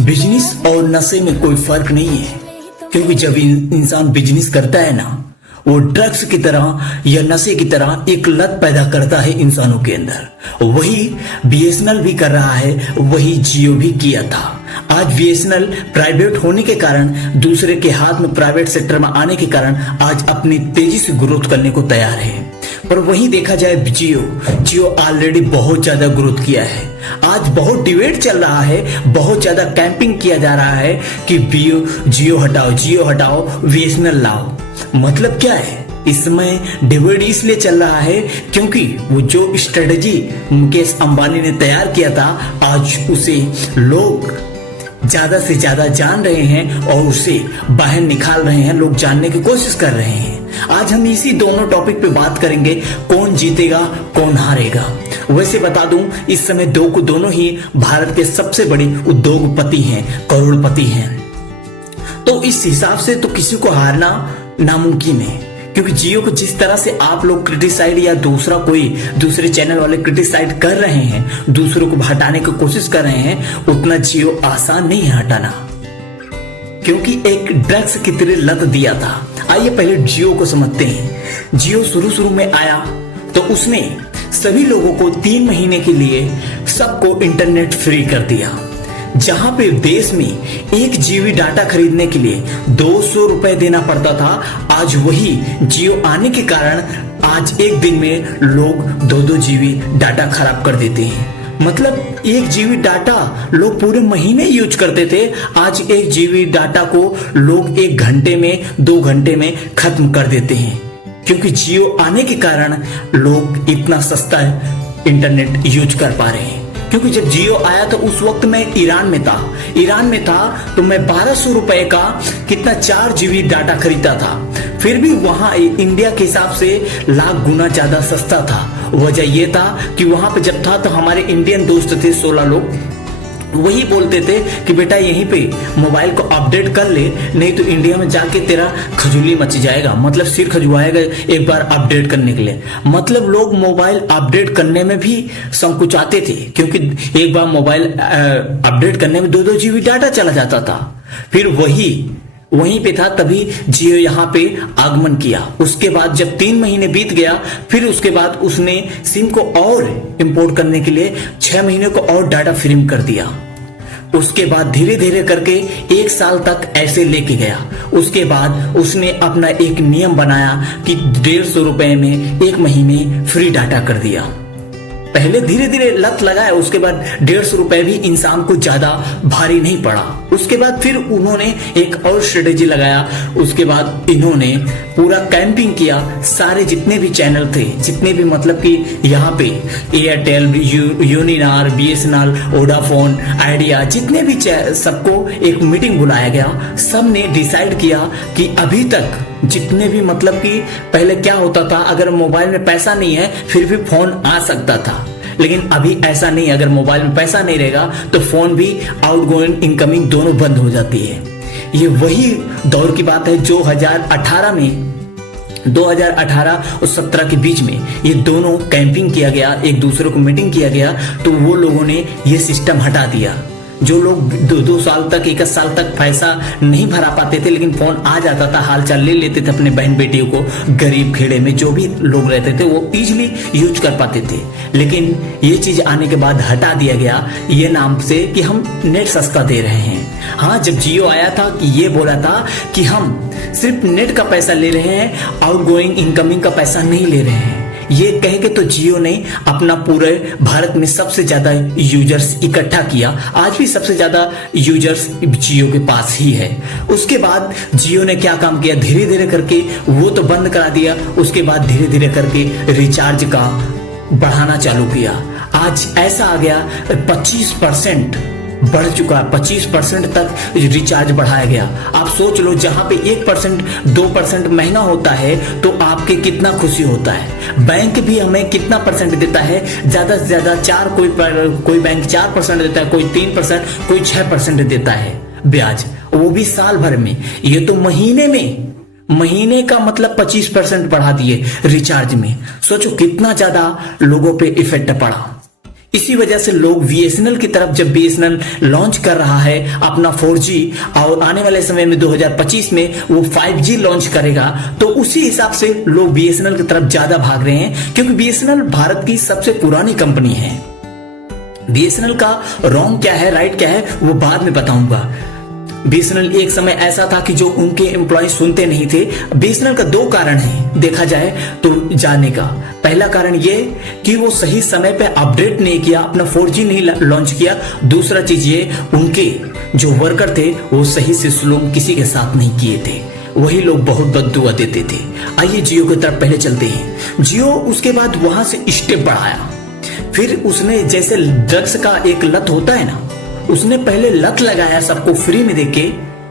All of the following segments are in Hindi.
बिजनेस और नशे में कोई फर्क नहीं है, क्योंकि जब इंसान बिजनेस करता है ना, वो ड्रग्स की तरह या नशे की तरह एक लत पैदा करता है इंसानों के अंदर। वही बीएसएनएल भी कर रहा है, वही जियो भी किया था। आज बीएसएनएल प्राइवेट होने के कारण, दूसरे के हाथ में प्राइवेट सेक्टर में आने के कारण आज अपनी तेजी से ग्रोथ करने को तैयार है। पर वहीं देखा जाए जियो ऑलरेडी बहुत ज्यादा ग्रोथ किया है। आज बहुत डिबेट चल रहा है, बहुत ज्यादा कैंपिंग किया जा रहा है कि जियो हटाओ बीएसएनएल लाओ। मतलब क्या है, इस समय डिबेट इसलिए चल रहा है क्योंकि वो जो स्ट्रेटजी मुकेश अंबानी ने तैयार किया था, आज उसे लोग ज्यादा से ज्यादा जान रहे हैं और उसे बाहर निकाल रहे हैं, लोग जानने की कोशिश कर रहे हैं। आज हम इसी दोनों टॉपिक पे बात करेंगे, कौन जीतेगा कौन हारेगा। वैसे बता दूं, इस समय दोनों ही भारत के सबसे बड़े उद्योगपति हैं, करोड़पति हैं। तो इस हिसाब से तो किसी को हारना नामुमकिन है, क्योंकि जियो को जिस तरह से आप लोग क्रिटिसाइड या दूसरे चैनल वाले क्रिटिसाइड कर रहे हैं, दूसरों को हटाने की कोशिश कर रहे हैं, उतना जियो आसान नहीं है हटाना, क्योंकि एक ड्रग्स की तरह लत दिया था। आइए पहले जियो को समझते हैं। जियो शुरू में आया तो उसने सभी लोगों को 3 महीने के लिए सबको इंटरनेट फ्री कर दिया। जहां पे देश में 1 जीबी डाटा खरीदने के लिए 200 रुपए देना पड़ता था, आज वही जियो आने के कारण आज एक दिन में लोग 2-2 जीबी डाटा खराब कर देते हैं। मतलब 1 जीबी डाटा लोग पूरे महीने यूज करते थे, आज 1 जीबी डाटा को लोग 1 घंटे में 2 घंटे में खत्म कर देते हैं, क्योंकि जियो आने के कारण लोग इतना सस्ता इंटरनेट यूज कर पा रहे हैं। क्योंकि जब जियो आया तो उस वक्त मैं ईरान में था तो मैं 1200 रुपए का कितना 4 जीबी डाटा खरीदता था। फिर भी वहां इंडिया के हिसाब से लाख गुना ज्यादा सस्ता था। वजह यह था कि वहां पे जब था तो हमारे इंडियन दोस्त थे 16 लोग, वही बोलते थे कि बेटा यहीं पे मोबाइल को अपडेट कर ले, नहीं तो इंडिया में जाके तेरा खजूली मच जाएगा, मतलब सिर खजुआएगा एक बार अपडेट करने के लिए। मतलब लोग मोबाइल अपडेट करने में भी संकुचाते थे, क्योंकि एक बार मोबाइल अपडेट करने में 2-2 जीबी डाटा चला जाता था। फिर वहीं पे था, तभी जियो यहाँ पे आगमन किया। उसके बाद जब 3 महीने बीत गया, फिर उसके बाद उसने सिम को और इंपोर्ट करने के लिए 6 महीने को और डाटा फ्री कर दिया। उसके बाद धीरे धीरे करके 1 साल तक ऐसे लेके गया। उसके बाद उसने अपना एक नियम बनाया कि 150 रुपए में 1 महीने फ्री डाटा कर दिया। पहले धीरे धीरे लत लगाया, उसके बाद 150 रुपए भी इंसान को ज्यादा भारी नहीं पड़ा। उसके बाद फिर उन्होंने एक और स्ट्रेटेजी लगाया। उसके बाद इन्होंने पूरा कैंपिंग किया। सारे जितने भी चैनल थे, जितने भी मतलब कि यहाँ पे Airtel, Uninor, BSNL, Vodafone, idea, जितने भी सबको एक मीटिंग बुलाया गया। सब ने डिसाइड किया कि अभी तक जितने भी मतलब कि पहले क्या होता था, अगर मोबाइल में पैसा नहीं है फिर भी फोन आ सकता था, लेकिन अभी ऐसा नहीं। अगर मोबाइल में पैसा नहीं रहेगा तो फोन भी आउटगोइंग इनकमिंग दोनों बंद हो जाती है। ये वही दौर की बात है जो 2018 और 17 के बीच में ये दोनों कैंपिंग किया गया, एक दूसरे को मीटिंग किया गया, तो वो लोगों ने ये सिस्टम हटा दिया। जो लोग 2 साल तक, 1 साल तक पैसा नहीं भरा पाते थे, लेकिन फोन आ जाता था, हालचाल ले लेते थे अपने बहन बेटियों को, गरीब खेड़े में जो भी लोग रहते थे वो इजीली यूज कर पाते थे। लेकिन ये चीज आने के बाद हटा दिया गया, ये नाम से कि हम नेट सस्ता दे रहे हैं। हाँ, जब जियो आया था कि ये बोला था कि हम सिर्फ नेट का पैसा ले रहे हैं, आउटगोइंग इनकमिंग का पैसा नहीं ले रहे हैं। ये कह के तो जियो ने अपना पूरे भारत में सबसे ज्यादा यूजर्स इकट्ठा किया। आज भी सबसे ज्यादा यूजर्स जियो के पास ही है। उसके बाद जियो ने क्या काम किया, धीरे धीरे करके वो तो बंद करा दिया। उसके बाद धीरे धीरे करके रिचार्ज का बढ़ाना चालू किया। आज ऐसा आ गया 25% बढ़ चुका है, 25% तक रिचार्ज बढ़ाया गया। आप सोच लो, जहां पे 1% 2% महंगा होता है तो आपके कितना खुशी होता है। बैंक भी हमें कितना परसेंट देता है, ज्यादा से ज्यादा 4, कोई बैंक 4% देता है, कोई 3%, कोई 6% देता है ब्याज, वो भी साल भर में। ये तो महीने का मतलब 25% बढ़ा दिए रिचार्ज में। सोचो कितना ज्यादा लोगों पे इफेक्ट पड़ा। इसी वजह से लोग बीएसएनएल की तरफ, जब बीएसएनएल लॉन्च कर रहा है अपना 4G और आने वाले समय में 2025 में वो 5G लॉन्च करेगा, तो उसी हिसाब से लोग बीएसएनएल की तरफ ज्यादा भाग रहे हैं, क्योंकि बीएसएनएल भारत की सबसे पुरानी कंपनी है। बीएसएनएल का रॉन्ग क्या है, राइट क्या है, वो बाद में बताऊंगा। बीएसएनएल एक समय ऐसा था कि जो उनके एम्प्लॉय सुनते नहीं थे। बीएसएनएल का दो कारण है देखा जाए तो जाने का। पहला कारण ये कि वो सही समय पे अपडेट नहीं किया, अपना 4G नहीं लॉन्च किया। दूसरा चीज ये, उनके जो वर्कर थे वो सही से सुलूक किसी के साथ नहीं किए थे, वही लोग बहुत बददुआ देते थे। आइए जियो की तरफ पहले चलते हैं। जियो उसके बाद वहां से स्टेप बढ़ाया, फिर उसने जैसे ड्रग्स का एक लत होता है ना, उसने पहले लत लगाया सबको फ्री में देके।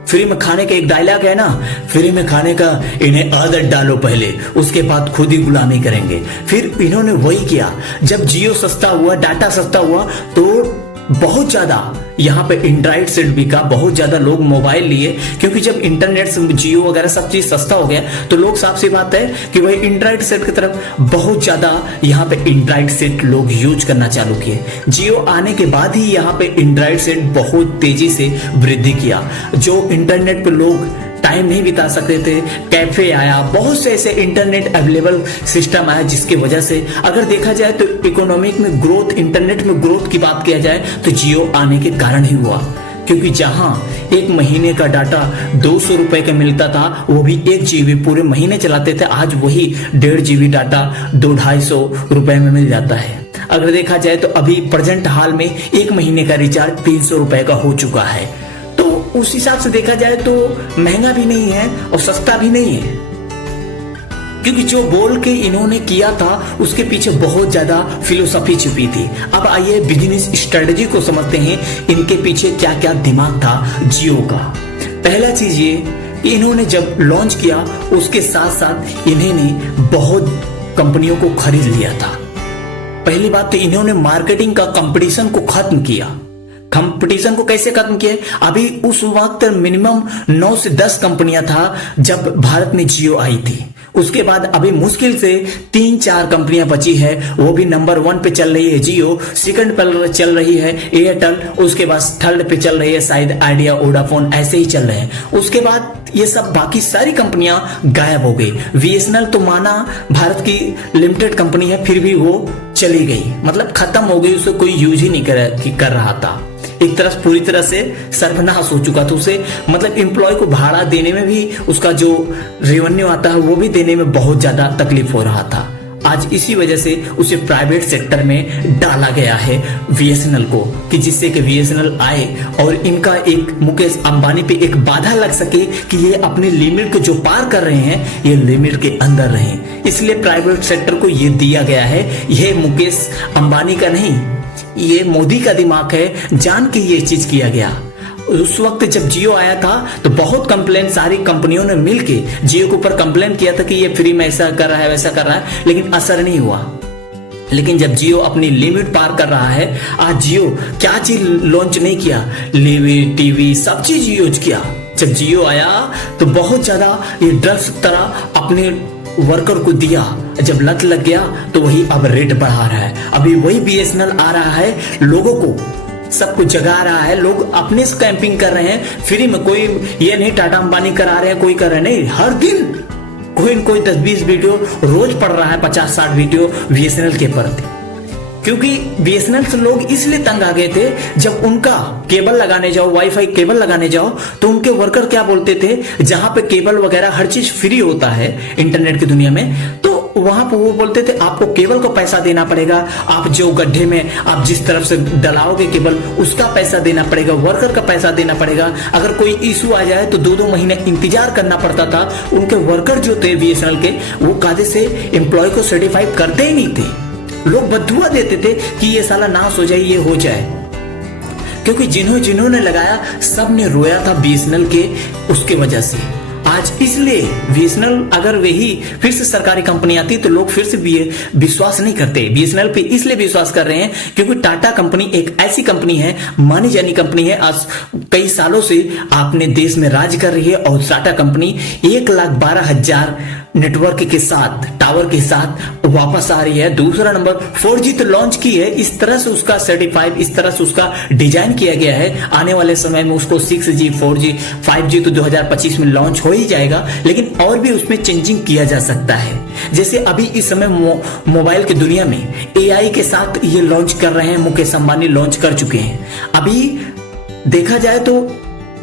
फ्री में खाने का एक डायलॉग है ना, फ्री में खाने का, इन्हें आदत डालो पहले, उसके बाद खुद ही गुलामी करेंगे। फिर इन्होंने वही किया। जब जियो सस्ता हुआ, डाटा सस्ता हुआ, तो बहुत ज्यादा यहाँ पे एंड्रॉइड सेट बिका, बहुत ज्यादा लोग मोबाइल लिए, क्योंकि जब इंटरनेट से जियो वगैरह सब चीज सस्ता हो गया तो लोग, साफ सी बात है कि वही एंड्रॉइड सेट की तरफ बहुत ज्यादा यहाँ पे एंड्रॉइड सेट लोग यूज करना चालू किए। जियो आने के बाद ही यहाँ पे एंड्रॉइड सेट बहुत तेजी से वृद्धि किया। जो इंटरनेट पे लोग टाइम नहीं बिता सकते थे, कैफे आया, बहुत से ऐसे इंटरनेट अवेलेबल सिस्टम आया, जिसकी वजह से अगर देखा जाए तो इकोनॉमिक में ग्रोथ, इंटरनेट में ग्रोथ की बात किया जाए तो जियो आने के कारण ही हुआ। क्योंकि जहां एक महीने का डाटा 200 रुपए का मिलता था, वो भी 1 GB पूरे महीने चलाते थे, आज वही 1.5 GB डाटा 200-250 रुपए में मिल जाता है। अगर देखा जाए तो अभी प्रेजेंट हाल में 1 महीने का रिचार्ज 300 रुपए का हो चुका है। उस हिसाब से देखा जाए तो महंगा भी नहीं है और सस्ता भी नहीं है, क्योंकि जो बोल के इन्होंने किया था उसके पीछे बहुत ज्यादा फिलोसफी छुपी थी। अब आइए बिजनेस स्ट्रेटजी को समझते हैं, इनके पीछे क्या क्या दिमाग था जियो का। पहला चीज ये कि इन्होंने जब लॉन्च किया उसके साथ साथ इन्होंने बहुत कंपनियों को खरीद लिया था। पहली बात तो इन्होंने मार्केटिंग का कंपटीशन को खत्म किया। कंपटीशन को कैसे खत्म किया? अभी उस वक्त मिनिमम 9 से 10 कंपनियां था जब भारत में जियो आई थी। उसके बाद अभी मुश्किल से 3-4 कंपनियां बची है, वो भी नंबर 1 पे चल रही है जियो, सेकंड पर चल रही है एयरटेल, उसके बाद थर्ड पे चल रही है शायद आइडिया, वोडाफोन, ऐसे ही चल रहे हैं। उसके बाद ये सब बाकी सारी कंपनियां गायब हो गई। बीएसएनएल तो माना भारत की लिमिटेड कंपनी है, फिर भी वो चली गई, मतलब खत्म हो गई, उसे कोई यूज ही नहीं कर रहा था। एक तरफ पूरी तरह से सर्वनाश हो चुका था। उसे मतलब एम्प्लॉय को भाड़ा देने में भी, उसका जो रेवेन्यू आता है वो भी देने में बहुत ज्यादा तकलीफ हो रहा था। आज इसी वजह से उसे प्राइवेट सेक्टर में डाला गया है बीएसएनएल को, कि जिससे कि बीएसएनएल आए और इनका एक मुकेश अंबानी पे एक बाधा लग सके कि ये अपने लिमिट को जो पार कर रहे हैं ये लिमिट के अंदर रहें। इसलिए प्राइवेट सेक्टर को ये दिया गया है। यह मुकेश अंबानी का नहीं, ये मोदी का दिमाग है, जान के ये चीज किया गया। उस वक्त जब जियो आया था तो बहुत कंप्लेन सारी कंपनियों ने मिलके जियो के ऊपर कंप्लेन किया था कि ये फ्री में ऐसा कर रहा है वैसा कर रहा है, लेकिन असर नहीं हुआ। लेकिन जब जियो अपनी लिमिट पार कर रहा है, आज जियो क्या चीज लॉन्च नहीं किया, लिमिट, टीवी, सब चीज यूज किया। जब जियो आया तो बहुत ज्यादा ये ड्रग्स तरह अपने वर्कर को दिया, जब लत लग गया तो वही अब रेट बढ़ा रहा है। अभी वही बीएसएनएल आ रहा है, लोगों को सबको जगा रहा है, लोग अपने स्कैम्पिंग कर रहे हैं फ्री में। कोई ये नहीं टाटा अंबानी करा रहे हैं, कोई कर रहे नहीं, हर दिन कोई न कोई 10-20 वीडियो रोज पड़ रहा है, 50-60 वीडियो बीएसएनएल के प्रति। क्योंकि बीएसएनएल से लोग इसलिए तंग आ गए थे, जब उनका केबल लगाने जाओ, वाईफाई केबल लगाने जाओ, तो उनके वर्कर क्या बोलते थे, जहां पे केबल वगैरह हर चीज फ्री होता है इंटरनेट की दुनिया में, तो वहां पर वो बोलते थे आपको केबल को पैसा देना पड़ेगा, आप जो गड्ढे में आप जिस तरफ से डलाओगे केबल उसका पैसा देना पड़ेगा, वर्कर का पैसा देना पड़ेगा। अगर कोई इशू आ जाए तो 2-2 महीने इंतजार करना पड़ता था। उनके वर्कर जो थे बीएसएनएल के, वो कायदे से एम्प्लॉय को सर्टिफाइड करते ही नहीं थे। लोग बददुआ देते थे कि ये साला नाश हो जाए, ये हो जाए, क्योंकि जिन्होंने लगाया सब ने रोया था बीएसएनएल के उसके वजह से। आज इसलिए बीएसएनएल अगर वही फिर से सरकारी कंपनी आती तो लोग फिर से विश्वास नहीं करते। बीएसएनएल पे इसलिए विश्वास कर रहे हैं क्योंकि टाटा कंपनी एक ऐसी कंपनी है, मानी जानी कंपनी है, आज कई सालों से अपने देश में राज कर रही है। और टाटा कंपनी 1,12,000 नेटवर्क के साथ, टावर के साथ वापस आ रही है। दूसरा नंबर 4G तो लॉन्च की है, इस तरह से उसका सर्टिफाइड, इस तरह से उसका डिजाइन किया गया है। आने वाले समय में उसको 6G 4G 5G तो 2025 में लॉन्च हो ही जाएगा, लेकिन और भी उसमें चेंजिंग किया जा सकता है। जैसे अभी इस समय मोबाइल की दुनिया में AI के साथ ये लॉन्च कर रहे हैं, मुकेश अंबानी लॉन्च कर चुके हैं। अभी देखा जाए तो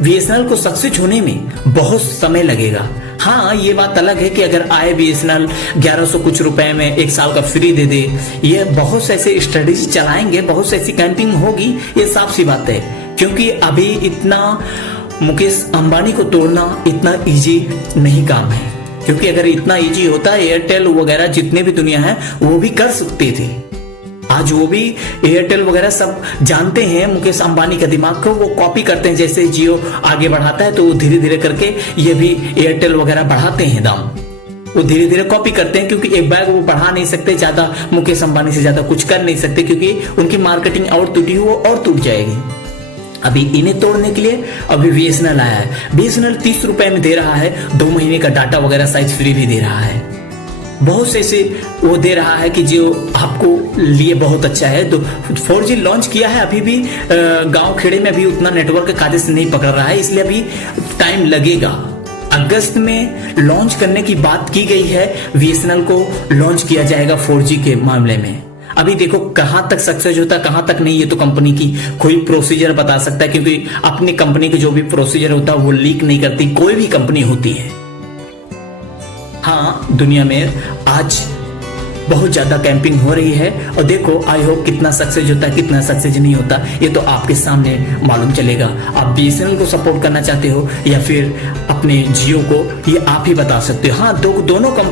BSNL को सक्सेस होने में बहुत समय लगेगा। हाँ, ये बात अलग है कि अगर आए BSNL 1100 कुछ रुपए में 1 साल का फ्री दे दे, ये बहुत से ऐसे स्ट्रेटेजी चलाएंगे, बहुत से ऐसी कैंपिंग होगी, ये साफ सी बात है। क्योंकि अभी इतना मुकेश अंबानी को तोड़ना इतना इजी नहीं काम है, क्योंकि अगर इतना इजी होता है एयरटेल वगैरह जितने भी दुनिया है वो भी कर सकते थे। आज वो भी एयरटेल वगैरह सब जानते हैं मुकेश अंबानी का दिमाग को, वो कॉपी करते हैं। जैसे जियो आगे बढ़ाता है तो वो धीरे धीरे करके ये भी एयरटेल वगैरह बढ़ाते हैं दाम, वो धीरे धीरे कॉपी करते हैं। क्योंकि एक बैग वो बढ़ा नहीं सकते ज्यादा, मुकेश अंबानी से ज्यादा कुछ कर नहीं सकते, क्योंकि उनकी मार्केटिंग और टूटी हुई और टूट जाएगी। अभी इन्हें तोड़ने के लिए अभी BSNL आया है। BSNL 30 रुपए में दे रहा है, 2 महीने का डाटा वगैरह साइज फ्री भी दे रहा है। बहुत से ऐसे वो दे रहा है कि जो आपको लिए बहुत अच्छा है। तो 4G लॉन्च किया है, अभी भी गांव खेड़े में अभी उतना नेटवर्क कायदे से नहीं पकड़ रहा है, इसलिए अभी टाइम लगेगा। अगस्त में लॉन्च करने की बात की गई है, BSNL को लॉन्च किया जाएगा 4G के मामले में। अभी देखो कहां तक सक्सेस होता है, कहां तक नहीं, ये तो कंपनी की कोई प्रोसीजर बता सकता है। क्योंकि अपनी कंपनी के जो भी प्रोसीजर होता है वो लीक नहीं करती, कोई भी कंपनी होती है। हाँ, दुनिया में आज बहुत ज्यादा कैंपिंग हो रही है, और देखो आई होप कितना सक्सेस होता है, कितना सक्सेस नहीं होता, ये तो आपके सामने मालूम चलेगा। आप BSNL को सपोर्ट करना चाहते हो या फिर अपने जियो को, ये आप ही बता सकते हो। हाँ, दोनों कंपनी